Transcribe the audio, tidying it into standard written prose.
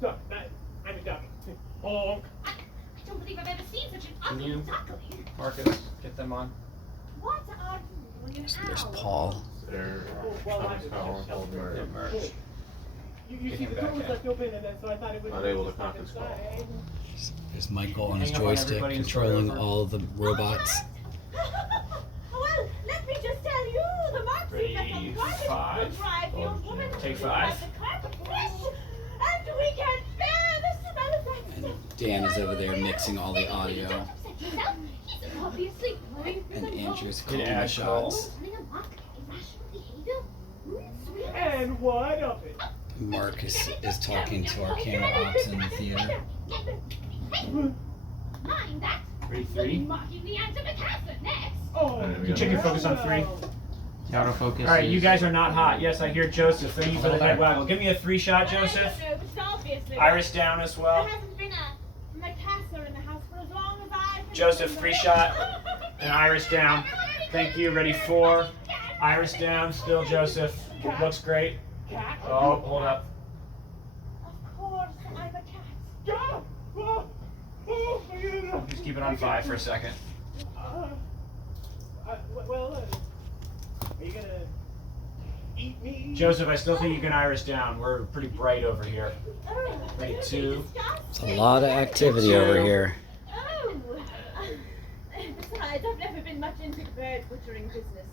Duck. I'm a duck. Honk. I don't believe I've ever seen such an ugly duckling. Marcus, get them on. What are you doing an There's owl? Paul. They're Merch. You Get see, him the back door was in. left open, and then so I thought it was Unable to just like conference call. inside. There's Michael on his Hang up on joystick everybody and start controlling over. all the robots. Well, let me just tell you, the marks Ready, that the garbage five. will drive your woman Take to 5. the carpet fresh, and we can bear the smell of that And stuff. Dan is over there mixing all the Don't audio. upset yourself. He's obviously playing for And the Andrew's Good calling the ad call. shots. Running amok, irrational behavior. Sweet. And what of it? Marcus is talking to our camera ops in the theater. Mind that. Ready, You'll be 3. mocking the antimacassar next. Oh, You check your focus on 3. The autofocus. All right, you is- guys are not hot. Yes, I hear Joseph. Thank you for the head waggle. Give me a 3 shot, Joseph. I don't know, but obviously Iris down as well. there hasn't been a macassar in the house for as long as I can Joseph, remember. 3 shot. And Iris down. Thank you. Ready, 4. Iris down. Still Joseph. Looks great. cat. Oh, hold up. Of course, I'm a cat. Ah! Oh, oh, my goodness. Just keep it on 5 for a second. Are you gonna eat me? Joseph, I still think you can Iris down. We're pretty bright over here. Ready, 2. It's a lot of activity over here. Oh. Besides, I've never been much into the bird butchering business.